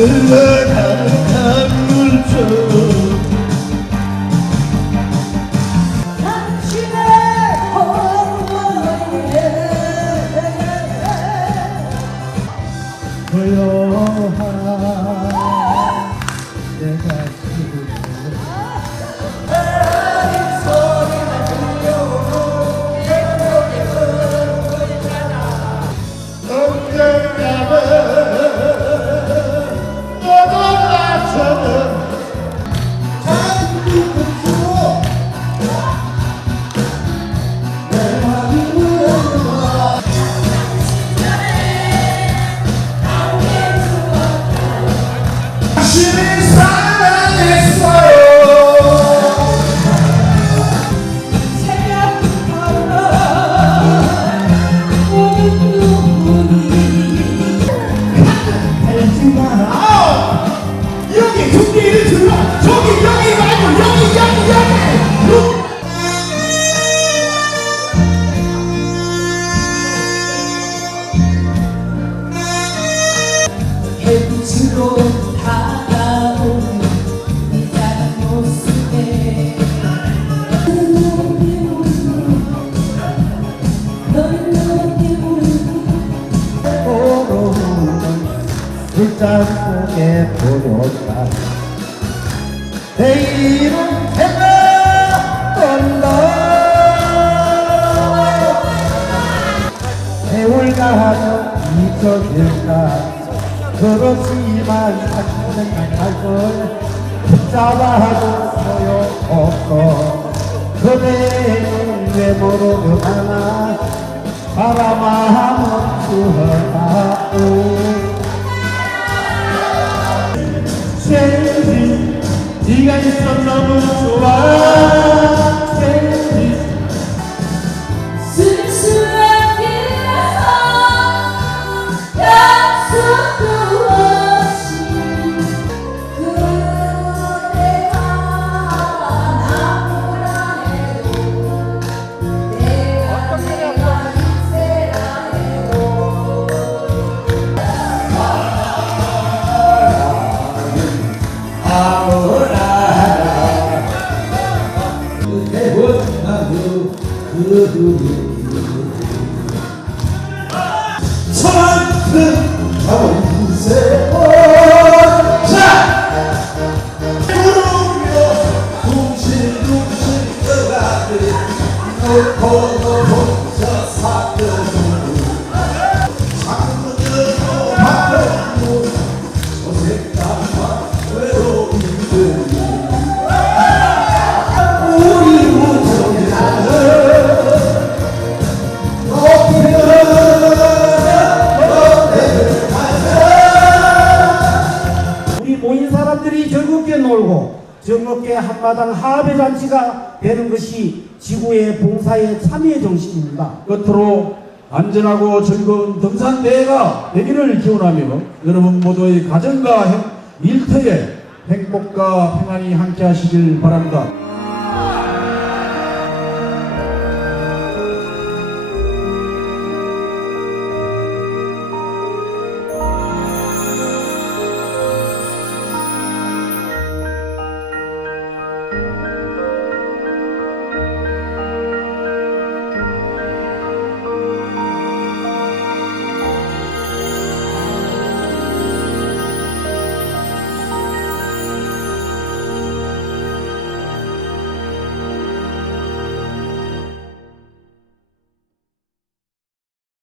흘러가는 강물처럼 고요한 내 가슴에 언젠가는 너도 나처럼 당신을 사랑했어요. 여기 준비를 들어 저기 여기 말고 여기 해빛으로 다가오는 이상한 모습에 너는 너밖에 모르고 불장속에 보였다. 내일은 해가 떤다. 세월 가도 잊어질까. 그렇지만 당신은 갈걸 붙잡아도 소용없어. 그대는 왜 모르고 가나. 바람아 멈추어다오. 셀리 네가 있어 너무 좋아. 셀리 쓸쓸하게 약속도 없이 그대가 나무라 해도 내가 있으라 해도 저만큼 자원세 부르며 둥실둥실 떠가듯 놓고 혼자 사겨주고 창문으로 바라보고 어색한 외로움들 우리 우정이라는 우리 모인 사람들이 즐겁게 놀고 즐겁게 한마당 하합의 잔치가 되는 것이 지구의 봉사의 참여의 정신입니다. 끝으로 안전하고 즐거운 등산대회가 되기를 기원하며 여러분 모두의 가정과 일터에 행복과 평안이 함께 하시길 바랍니다.